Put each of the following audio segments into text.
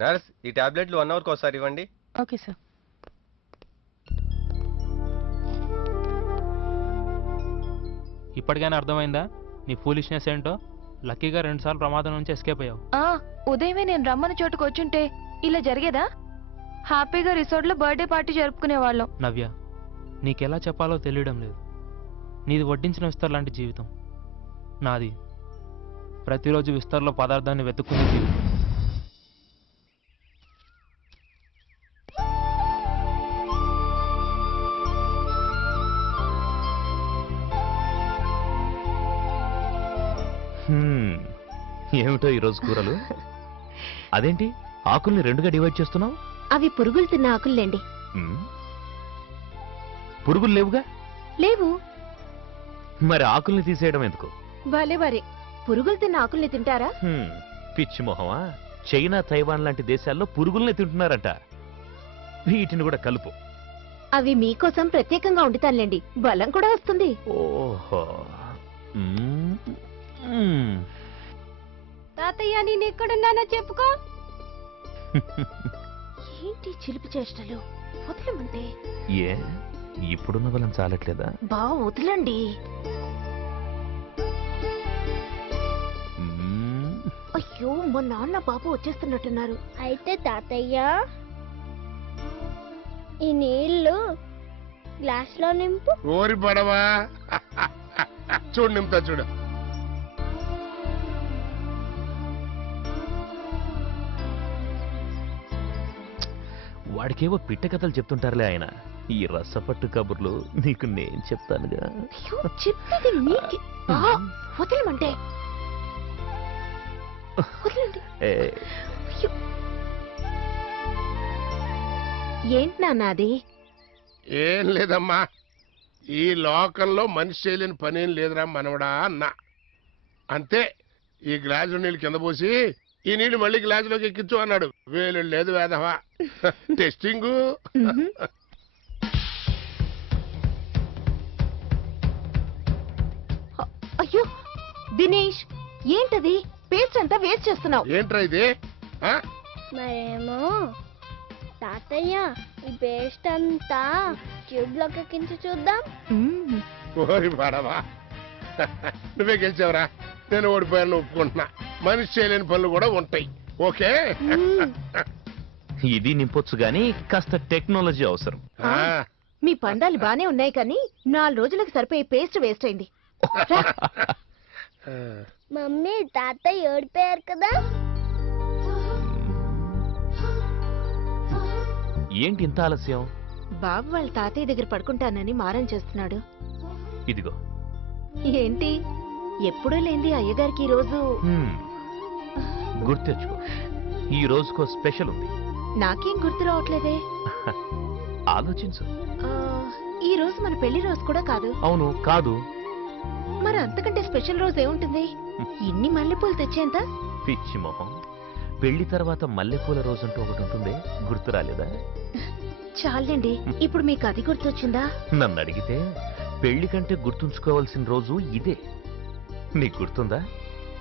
Nurse ఈ టాబ్లెట్లు one అవర్కి ఒకసారి ఇవ్వండి. Okay sir. ఇప్పటికైనా అర్థమైందా? నీ ఫూలిష్నెస్ ఏంటో? లక్కీగా రెండుసార్లు ప్రమాదం నుంచి ఎస్కేప్ అయ్యావు. ఆ ఉదయమే నేను రమ్మని చోటుకు వచ్చుంటే ఇలా జరిగేదా? హ్యాపీగా రిసార్ట్లో బర్త్డే పార్టీ జరుపుకునే వాళ్ళం. నవ్య నీకెలా చెప్పాలో తెలియడం లేదు. నీది వడ్డించిన విస్తర్ లాంటి జీవితం. నాది ప్రతిరోజు విస్తర్లో పదార్థాన్ని వెతుక్కునే జీవితం. ఏమిటో ఈరోజు కూరలు? అదేంటి? ఆకుల్ని రెండుగా డివైడ్ చేస్తున్నావు? అవి పురుగులు తిన్న ఆకుల్లేండి. పురుగులు లేవుగా? లేవు. మరి ఆకుల్ని తీసేయడం ఎందుకు? భలే వరే పురుగులు తిన్న ఆకుల్ని తింటారా? హ్మ్. పిచ్చి మొహమా? చైనా తైవాన్ లాంటి దేశాల్లో పురుగుల్ని తింటున్నారంట. వీటిని కూడా కలుపు. అవి మీకోసం ప్రత్యేకంగా వండుతానులేండి. బలం కూడా వస్తుంది. ఓహో. మ్మ్. మ్మ్. తాతయ్య నేను ఎక్కడున్నానో చెప్పుకో. ఏంటి చిలిపి చేష్టలు? వదలమంటే? ఏ? ఇప్పుడున్న బలం చాలట్లేదా? బా వదలండి. అయ్యో మా నాన్న బాబు వచ్చేస్తున్నట్టున్నారు. అయితే తాతయ్య ఈ నీళ్ళు గ్లాస్లో నింపు. ఓరి పడవా. చూడు నింపుతా చూడు. వాడికేవో పిట్ట కథలు చెప్తుంటారులే ఆయన. ఈ రసపట్టు కబుర్లు నీకు నేను చెప్తానుగా అయ్యో చెప్పేది నీకి. ఆ, వదలమంటే. వదలండి. ఏ, అయ్యో. ఏంటి నాన్న అది? ఏం లేదమ్మా. ఈ లోకంలో మనిషి చేయలేని పనేం లేదురా మనవడా అన్న. అంతే ఈ గ్లాసు నీళ్ళు కింద పోసి ఈ నీళ్ళు మళ్ళీ గ్లాసులోకి ఎక్కించు అన్నాడు. వేలు లేదు వేదవా టెస్టింగు. అయ్యో దినేష్ ఏంటది? పేస్ట్ అంతా వేస్ట్ చేస్తున్నావు. ఏంట్రా ఇది? ఆ? మరేమో తాతయ్య ఈ పేస్ట్ అంతా ట్యూబ్లోకి ఎక్కించి చూద్దాం. ఓరి పడవా నువ్వే గెలిచావురా. నేను ఓడిపోయాను ఒప్పుకుంటున్నా. మనిషి చేయలేని పనులు కూడా ఉంటాయి. ఓకే. ఇది నింపొచ్చు గాని కాస్త టెక్నాలజీ అవసరం. ఆ, మీ పందాలు బానే ఉన్నాయి కానీ నాలుగు రోజులకు సరిపోయే పేస్ట్ వేస్ట్ అయింది. మమ్మీ తాతయ్య ఓడిపోయారు కదా. ఏంటి ఇంత ఆలస్యం? బాబు వాళ్ళ తాతయ్య దగ్గర పడుకుంటానని మారం చేస్తున్నాడు. ఇదిగో. ఏంటి? ఎప్పుడూ లేంది అయ్యగారికి ఈ రోజు హ్మ్. గుర్తెచ్చుకో ఈ రోజుకో స్పెషల్ ఉంది. నాకేం గుర్తు రావట్లేదే. ఆలోచించు. ఈ రోజు మన పెళ్ళి రోజు కూడా కాదు. అవును కాదు. మరి అంతకంటే స్పెషల్ రోజు ఏముంటుంది? ఇన్ని మల్లెపూలు తెచ్చేంత? పిచ్చి మొహం. పెళ్ళి తర్వాత మల్లెపూల రోజంటూ ఒకటి ఉంటుంది గుర్తు రాలేదా? చాలండి ఇప్పుడు మీకు అది గుర్తొచ్చిందా? నన్ను అడిగితే పెళ్ళి కంటే గుర్తుంచుకోవాల్సిన రోజు ఇదే. నీకు గుర్తుందా?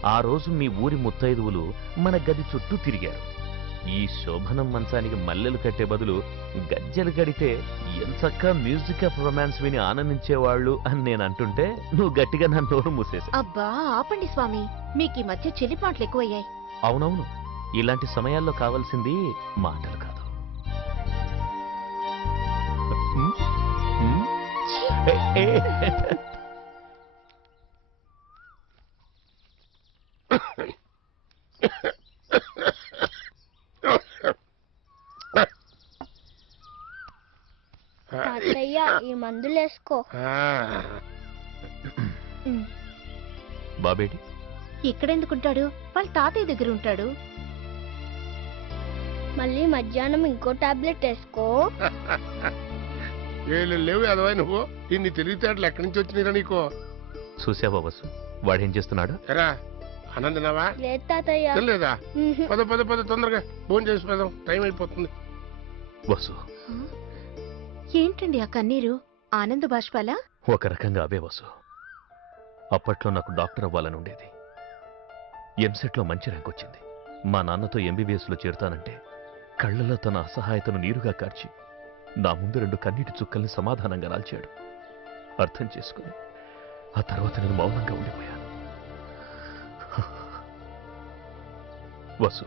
ఆ రోజు మీ ఊరి ముత్తైదువులు మన గది చుట్టూ తిరిగారు. ఈ శోభనం మంచానికి మల్లెలు కట్టే బదులు గజ్జెలు కడితే ఎంచక్క మ్యూజిక్ ఆఫ్ రొమాన్స్ విని ఆనందించేవాళ్ళు అని నేను అంటుంటే నువ్వు గట్టిగా నా నోరు మూసేసా అబ్బా ఆపండి స్వామి. మీకు ఈ మధ్య చెల్లి పాటలు ఎక్కువయ్యాయి. అవునవును. ఇలాంటి సమయాల్లో కావాల్సింది మాటలు కాదు? ఏ, ఏ. తాతయ్య ఈ మందులు వేసుకో. బాబేటి? ఇక్కడెందుకుంటాడు? వాళ్ళ తాతయ్య దగ్గర ఉంటాడు మళ్ళీ మధ్యాహ్నం ఇంకో టాబ్లెట్ వేసుకో. ఏళ్ళు లేవు అదవా నువ్వు? ఇన్ని తెలివితేటలు ఎక్కడి నుంచి వచ్చినాయిరా నీకు? చూసావా వసు? వాడేం చేస్తున్నాడు? ఎరా ఆనందనావా? లేదు తాతయ్య. తెలియదా మ్మ్. పద పద పద తొందరగా ఫోన్ చేసి పెదాం టైం అయిపోతుంది. వసు. ఏంటండి ఆ కన్నీరు? ఆనంద బాష్పాల? ఒక రకంగా అవే వసు. అప్పట్లో నాకు డాక్టర్ అవ్వాలని ఉండేది. ఎంసెట్లో మంచి ర్యాంక్ వచ్చింది. మా నాన్నతో ఎంబీబీఎస్లో చేరుతానంటే కళ్ళలో తన అసహాయతను నీరుగా కార్చి నా ముందు రెండు కన్నీటి చుక్కల్ని సమాధానంగా రాల్చాడు అర్థం చేసుకుని ఆ తర్వాత నేను మౌనంగా ఉండిపోయాను. వసు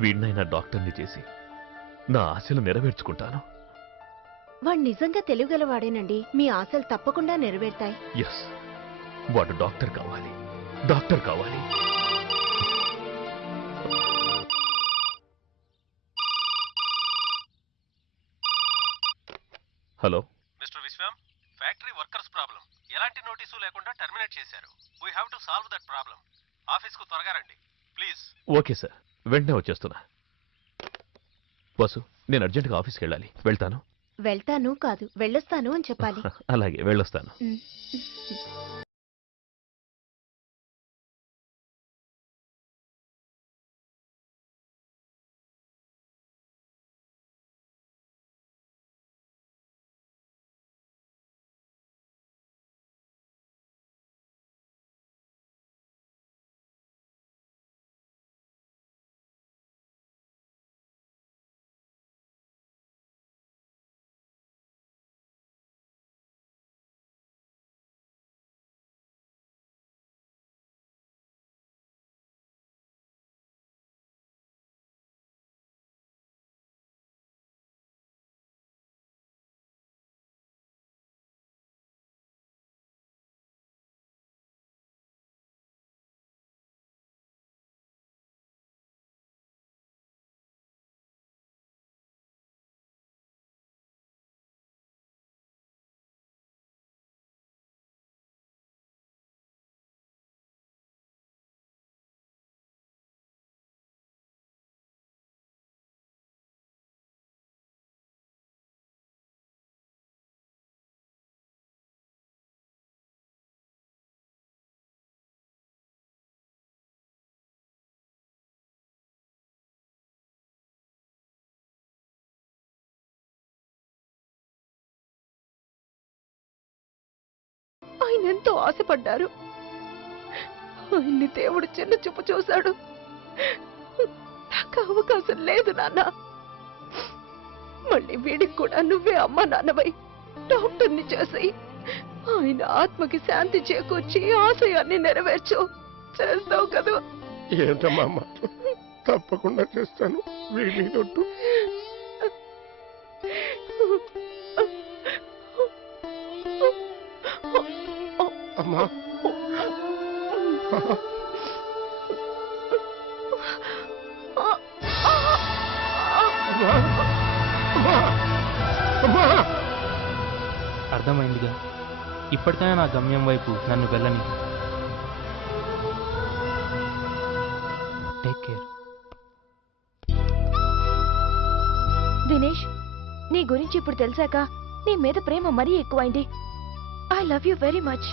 వీడినైనా డాక్టర్ని చేసి నా ఆశలు నెరవేర్చుకుంటాను. వాడు నిజంగా తెలివిగలవాడేనండి. మీ ఆశలు తప్పకుండా నెరవేరుతాయి. ఎస్ వాడు డాక్టర్ కావాలి. డాక్టర్ కావాలి. Hello. Mister Vishwam factory workers problem. ఎలాంటి నోటీసు లేకుండా టర్మినేట్ చేశారు. We have to solve that problem ఆఫీస్కు త్వరగా రండి. Please okay sir. వెంటనే వచ్చేస్తున్నా. వసు నేను అర్జెంటుగా ఆఫీస్కి వెళ్ళాలి. వెళ్తాను. వెళ్తాను కాదు వెళ్ళొస్తాను అని చెప్పాలి. అలాగే వెళ్ళొస్తాను. ఎంతో ఆశపడ్డారు ఆయన్ని దేవుడు చిన్న చూపు చూశాడు నాకు అవకాశం లేదు నాన్న మళ్ళీ వీడికి కూడా నువ్వే అమ్మ నాన్నవై డాక్టర్ని చేసి ఆయన ఆత్మకి శాంతి చేకూర్చి ఆశయాన్ని నెరవేర్చు చేస్తావు కదా ఏంటమ్మా అమ్మ తప్పకుండా చేస్తాను వీడి తొట్టు అమ్మా అమ్మా అమ్మా అమ్మా. అర్థమైందిగా. ఇప్పటికైనా నా గమ్యం వైపు నన్ను వెళ్ళని. టేక్ కేర్ దినేష్ నీ గురించి ఇప్పుడు తెలిసాక నీ మీద ప్రేమ మరీ ఎక్కువైంది. I love you very much